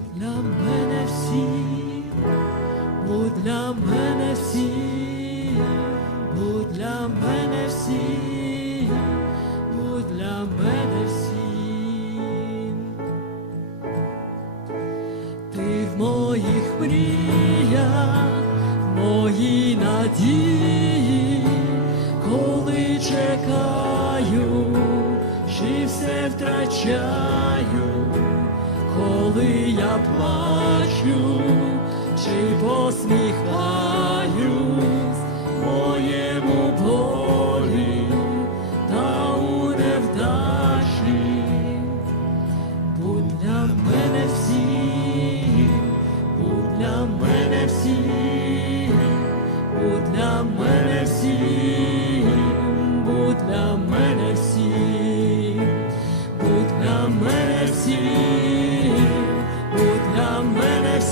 будь для мене всі, будь для мене всі, будь для мене всі, будь для ти в моїх мріях, в моїй надії, коли чекаю, чи все втрачаю коли я плачу, чи посміхаюсь моєму болі та у невдачі, будь для мене всі, будь для мене всі, будь для мене всі.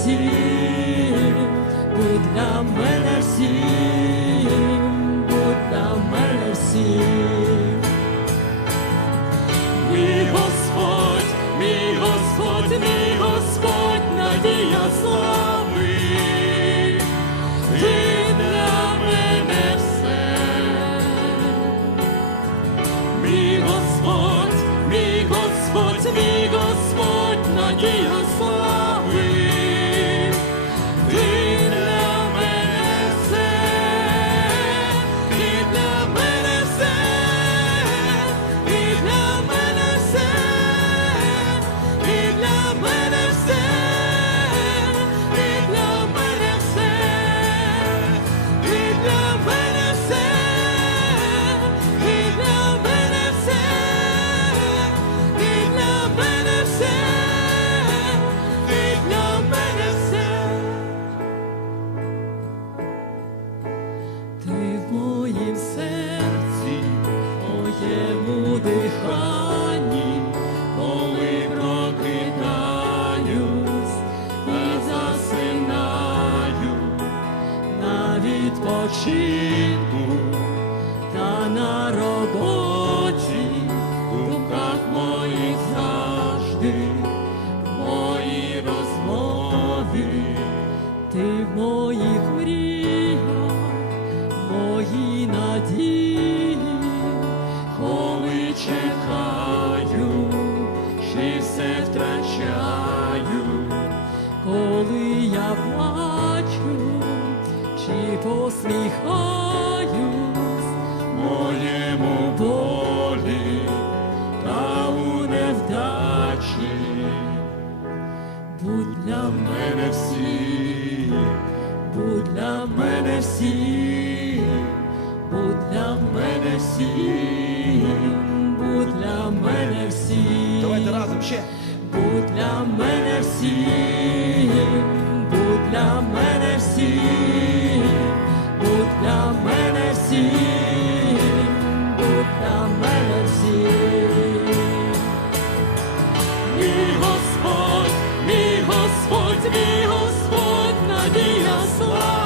всім, будь для мене всім, будь для мене всім. Мій Господь, мій Господь, мій Господь, надія слава. все втрачаю, коли я плачу чи посміхаюсь моєму Богу. громче, будь для мене всім, будь для мене всім, будь для мене всім, будь для мене всім. Мій Господь, мій Господь, мій Господь, надія слава.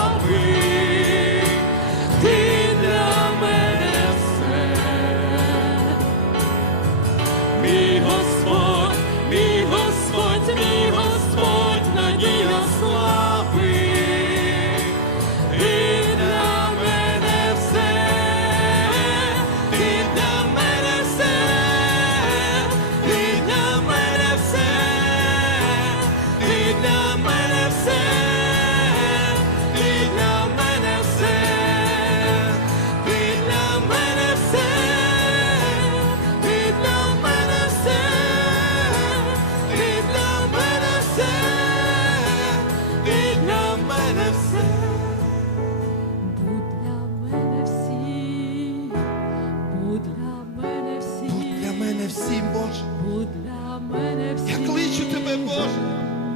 всім, Боже. Будь для мене всім. Я кличу тебе, Боже.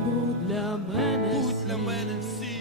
Будь для мене всім.